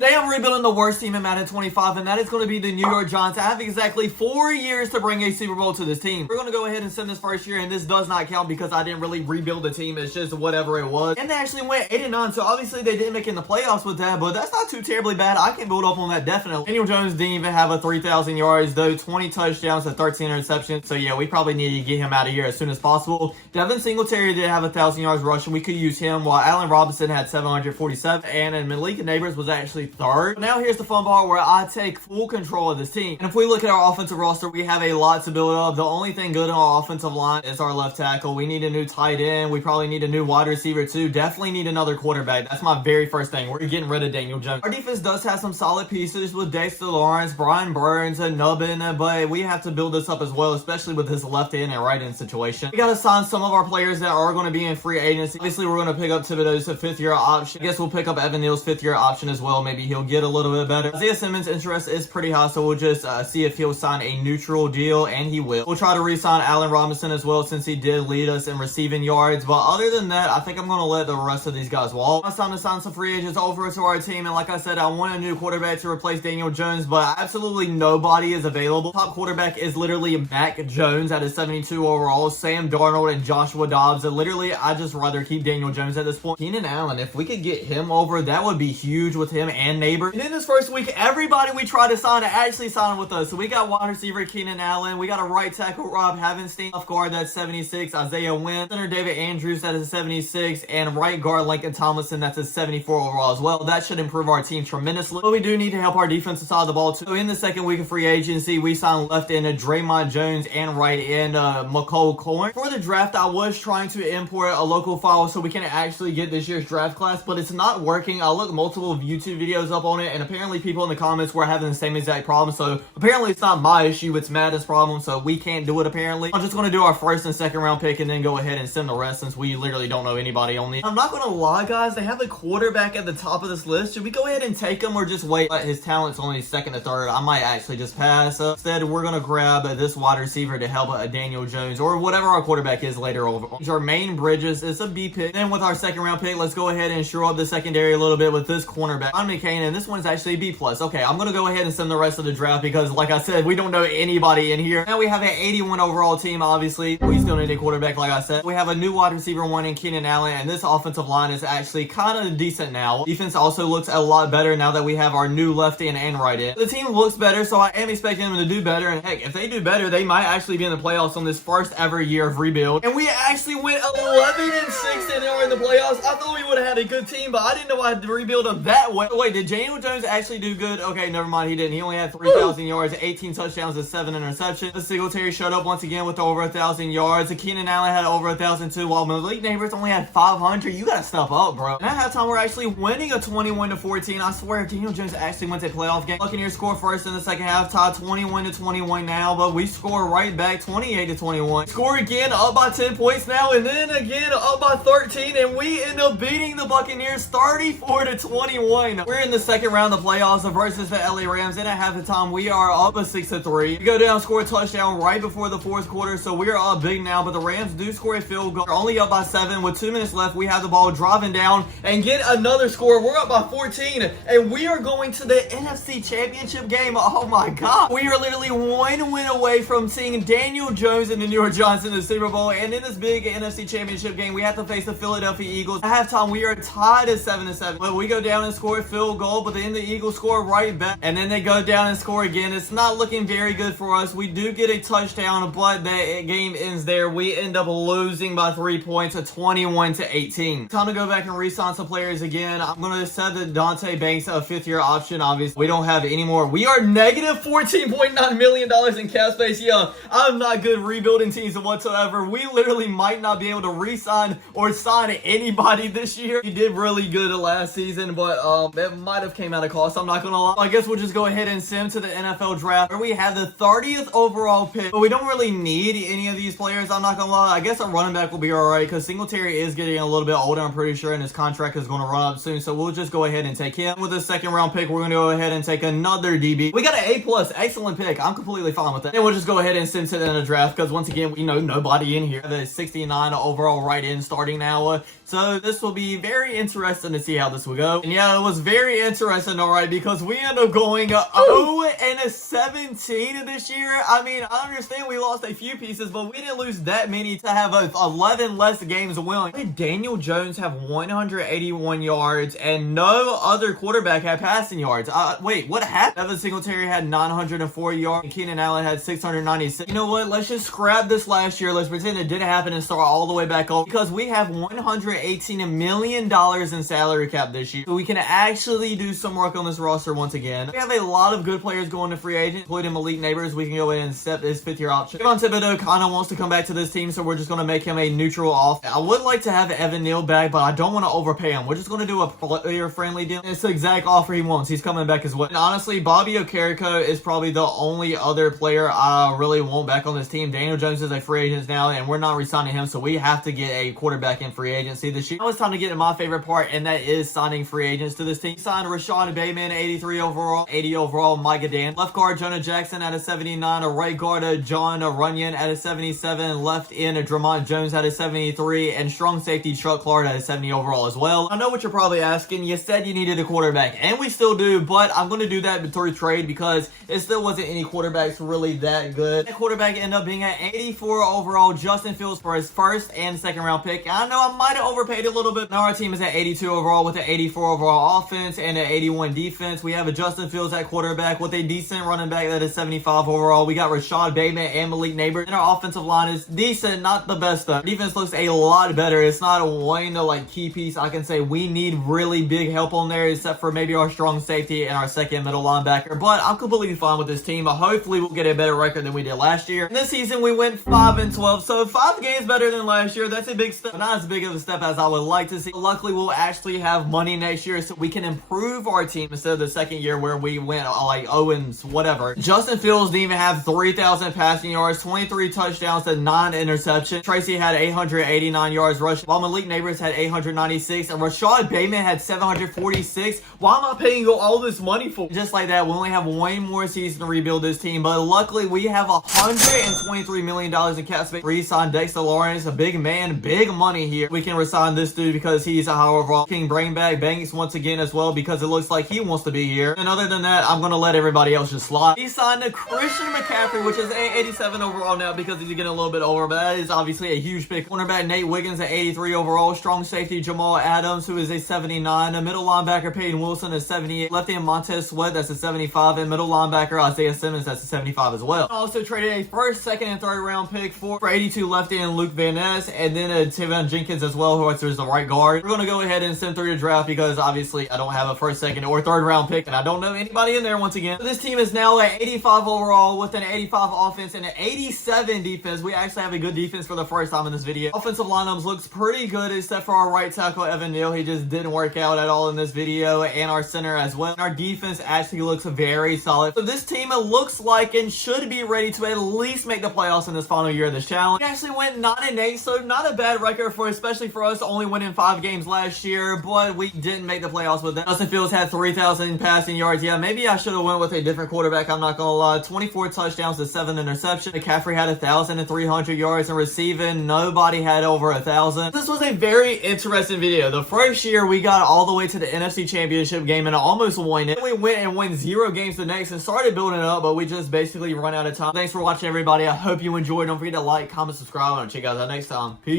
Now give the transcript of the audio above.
Today I'm rebuilding the worst team in Madden 25, and that is going to be the New York Giants. I have exactly 4 years to bring a Super Bowl to this team. We're going to go ahead and send this first year, and this does not count because I didn't really rebuild the team. It's just whatever it was. And they actually went 8-9, so obviously they didn't make it in the playoffs with that, but that's not too terribly bad. I can build up on that definitely. Daniel Jones didn't even have a 3,000 yards, though 20 touchdowns and 13 interceptions. So yeah, we probably need to get him out of here as soon as possible. Devin Singletary did have 1,000 yards rushing. We could use him, while Allen Robinson had 747, and Malik Neighbors was actually third. Now here's the fun part where I take full control of this team. And if we look at our offensive roster, we have a lot to build up. The only thing good in our offensive line is our left tackle. We need a new tight end. We probably need a new wide receiver too. Definitely need another quarterback. That's my very first thing. We're getting rid of Daniel Jones. Our defense does have some solid pieces with Dexter Lawrence, Brian Burns, and Nubbin, but we have to build this up as well, especially with his left end and right end situation. We got to sign some of our players that are going to be in free agency. Obviously, we're going to pick up Thibodeau's 5th-year option. I guess we'll pick up Evan Neal's 5th-year option as well. Maybe he'll get a little bit better. Isaiah Simmons' interest is pretty high, so we'll just see if he'll sign a neutral deal, and he will. We'll try to re-sign Allen Robinson as well, since he did lead us in receiving yards, but other than that, I think I'm going to let the rest of these guys walk. It's time to sign some free agents over to our team, and like I said, I want a new quarterback to replace Daniel Jones, but absolutely nobody is available. Top quarterback is literally Mac Jones at a 72 overall, Sam Darnold, and Joshua Dobbs, and literally, I just rather keep Daniel Jones at this point. Keenan Allen, if we could get him over, that would be huge with him and Neighbor. And in this first week, everybody we try to sign to actually sign with us. So we got wide receiver Keenan Allen, we got a right tackle Rob Havenstein, left guard that's 76, Isaiah Wynn, center David Andrews that is 76, and right guard Lincoln Tomlinson that's a 74 overall as well. That should improve our team tremendously. But we do need to help our defensive side of the ball too. So in the second week of free agency, we signed left end Draymond Jones and right end McCole Cohen. For the draft, I was trying to import a local file so we can actually get this year's draft class, but it's not working. I looked multiple YouTube videos up on it, and apparently people in the comments were having the same exact problem. So apparently it's not my issue, it's Madden's problem, so we can't do it apparently. I'm just going to do our first and second round pick and then go ahead and send the rest, since we literally don't know anybody on these. I'm not going to lie, guys, they have a quarterback at the top of this list. Should we go ahead and take him or just wait? His talent's only second to third. I might actually just pass. Instead, we're going to grab this wide receiver to help Daniel Jones or whatever our quarterback is later over. Jermaine Bridges is a B pick. Then with our second round pick, let's go ahead and shore up the secondary a little bit with this cornerback, John McCain, and this one's actually B+. Okay, I'm going to go ahead and send the rest of the draft because, like I said, we don't know anybody in here. Now we have an 81 overall team, obviously. We still need a quarterback, like I said. We have a new wide receiver one in Keenan Allen, and this offensive line is actually kind of decent now. Defense also looks a lot better now that we have our new left end and right end. The team looks better, so I am expecting them to do better, and heck, if they do better, they might actually be in the playoffs on this first ever year of rebuild. And we actually went 11-6 and are in the playoffs. I thought we would have had a good team, but I didn't know I had to rebuild them that way. Wait, did Daniel Jones actually do good? Okay, never mind, he didn't. He only had 3,000 yards, 18 touchdowns, and 7 interceptions. The Singletary showed up once again with over 1,000 yards. Keenan Allen had over 1,000 too, while Malik Neighbors only had 500. You gotta step up, bro. And at halftime, we're actually winning a 21-14. I swear, if Daniel Jones actually wins a playoff game. Buccaneers score first in the second half, tied 21-21 now, but we score right back 28-21. Score again, up by 10 points now, and then again up by 13, and we end up beating the Buccaneers 34-21. We're in the second round of the playoffs versus the LA Rams, and at halftime, we are up a 6-3. We go down, score a touchdown right before the fourth quarter, so we are up big now, but the Rams do score a field goal. They're only up by 7 with 2 minutes left. We have the ball driving down and get another score. We're up by 14, and we are going to the NFC Championship game. Oh my God. We are literally 1 win away from seeing Daniel Jones and the New York Giants in the Super Bowl, and in this big NFC Championship game, we have to face the Philadelphia Eagles. At halftime, we are tied at 7-7, but we go down and score a field goal, but then the Eagles score right back, and then they go down and score again. It's not looking very good for us. We do get a touchdown, but the game ends there. We end up losing by 3 points at 21-18. Time to go back and re-sign some players again. I'm going to set the Dante Banks a 5th-year option. Obviously, we don't have any more. We are negative $14.9 million in cap space. Yeah, I'm not good rebuilding teams whatsoever. We literally might not be able to re-sign or sign anybody this year. He did really good last season, but it might have came out of cost. I'm not going to lie. I guess we'll just go ahead and send to the NFL draft, where we have the 30th overall pick, but we don't really need any of these players. I'm not going to lie. I guess a running back will be all right because Singletary is getting a little bit older, I'm pretty sure, and his contract is going to run up soon, so we'll just go ahead and take him. With the second round pick, we're going to go ahead and take another DB. We got an A+, excellent pick. I'm completely fine with that. And we'll just go ahead and send to the end of the draft because, once again, we know nobody in here. The 69 overall right end starting now, so this will be very interesting to see how this will go. And yeah, it was very very interesting, alright, because we end up going 0-17 this year. I mean, I understand we lost a few pieces, but we didn't lose that many to have 11 less games winning. Did Daniel Jones have 181 yards and no other quarterback had passing yards? Wait, what happened? Devin Singletary had 904 yards and Keenan Allen had 696. You know what? Let's just scrap this last year. Let's pretend it didn't happen and start all the way back up, because we have $118 million in salary cap this year. So we can actually do some work on this roster once again. We have a lot of good players going to free agent, including Malik Neighbors. We can go in and step this 5th-year option. Kayvon Thibodeau kind of wants to come back to this team, so we're just going to make him a neutral off. I would like to have Evan Neal back, but I don't want to overpay him. We're just going to do a player-friendly deal. It's the exact offer he wants. He's coming back as well. And honestly, Bobby Okereke is probably the only other player I really want back on this team. Daniel Jones is a free agent now, and we're not re-signing him, so we have to get a quarterback in free agency this year. Now it's time to get to my favorite part, and that is signing free agents to this team. Signed Rashad Bateman, 83 overall, 80 overall, Micah Dan. Left guard, Jonah Jackson at a 79. A right guard, John Runyon at a 77. Left end, Dramont Jones at a 73. And strong safety, Chuck Clark at a 70 overall as well. I know what you're probably asking. You said you needed a quarterback, and we still do, but I'm going to do that through trade because it still wasn't any quarterbacks really that good. That quarterback ended up being at 84 overall, Justin Fields, for his first and second round pick. I know I might have overpaid a little bit. Now our team is at 82 overall with an 84 overall offense and an 81 defense. We have a Justin Fields at quarterback with a decent running back that is 75 overall. We got Rashad Bateman and Malik Neighbors. And our offensive line is decent, not the best though. Defense looks a lot better. It's not a one key piece. I can say we need really big help on there, except for maybe our strong safety and our second middle linebacker. But I'm completely fine with this team. Hopefully we'll get a better record than we did last year. And this season we went 5-12, so 5 games better than last year. That's a big step, not as big of a step as I would like to see. Luckily we'll actually have money next year, so we can improve our team instead of the second year where we went 0 and whatever. Justin Fields didn't even have 3,000 passing yards, 23 touchdowns to 9 interceptions. Tracy had 889 yards rushing, while Malik Neighbors had 896, and Rashad Bateman had 746. Why am I paying you all this money for? Just like that, we only have one more season to rebuild this team, but luckily we have $123 million in cap space. Re-signed Dexter Lawrence, a big man, big money here. We can resign this dude because he's a high overall. King bring back Banks once again as well because it looks like he wants to be here. And other than that, I'm going to let everybody else just slide. He signed a Christian McCaffrey, which is 87 overall now because he's getting a little bit over, but that is obviously a huge pick. Cornerback Nate Wiggins at 83 overall. Strong safety Jamal Adams, who is a 79. A middle linebacker Peyton Wilson is 78. Left end Montez Sweat, that's a 75. And middle linebacker Isaiah Simmons, that's a 75 as well. Also traded a first, second, and third round pick for 82 left end Luke Van Ness, and then a Tevin Jenkins as well, who is the right guard. We're going to go ahead and send through the draft because obviously I don't have a first, second, or third round pick, and I don't know anybody in there once again. So this team is now at 85 overall with an 85 offense and an 87 defense. We actually have a good defense for the first time in this video. Offensive lineups looks pretty good except for our right tackle Evan Neal. He just didn't work out at all in this video, and our center as well. And our defense actually looks very solid. So this team, it looks like, and should be ready to at least make the playoffs in this final year of this challenge. We actually went 9-8, so not a bad record for, especially for us, only winning 5 games last year, but we didn't make the playoffs with them. Justin Fields had 3,000 passing yards. Yeah, maybe I should have went with a different quarterback, I'm not gonna lie. 24 touchdowns to 7 interceptions. McCaffrey had 1,300 yards in receiving. Nobody had over 1,000. This was a very interesting video. The first year we got all the way to the NFC Championship game and almost won it. We went and won 0 games the next and started building it up, but we just basically run out of time. Thanks for watching, everybody. I hope you enjoyed. Don't forget to like, comment, subscribe, and I'll check you guys out next time. Peace.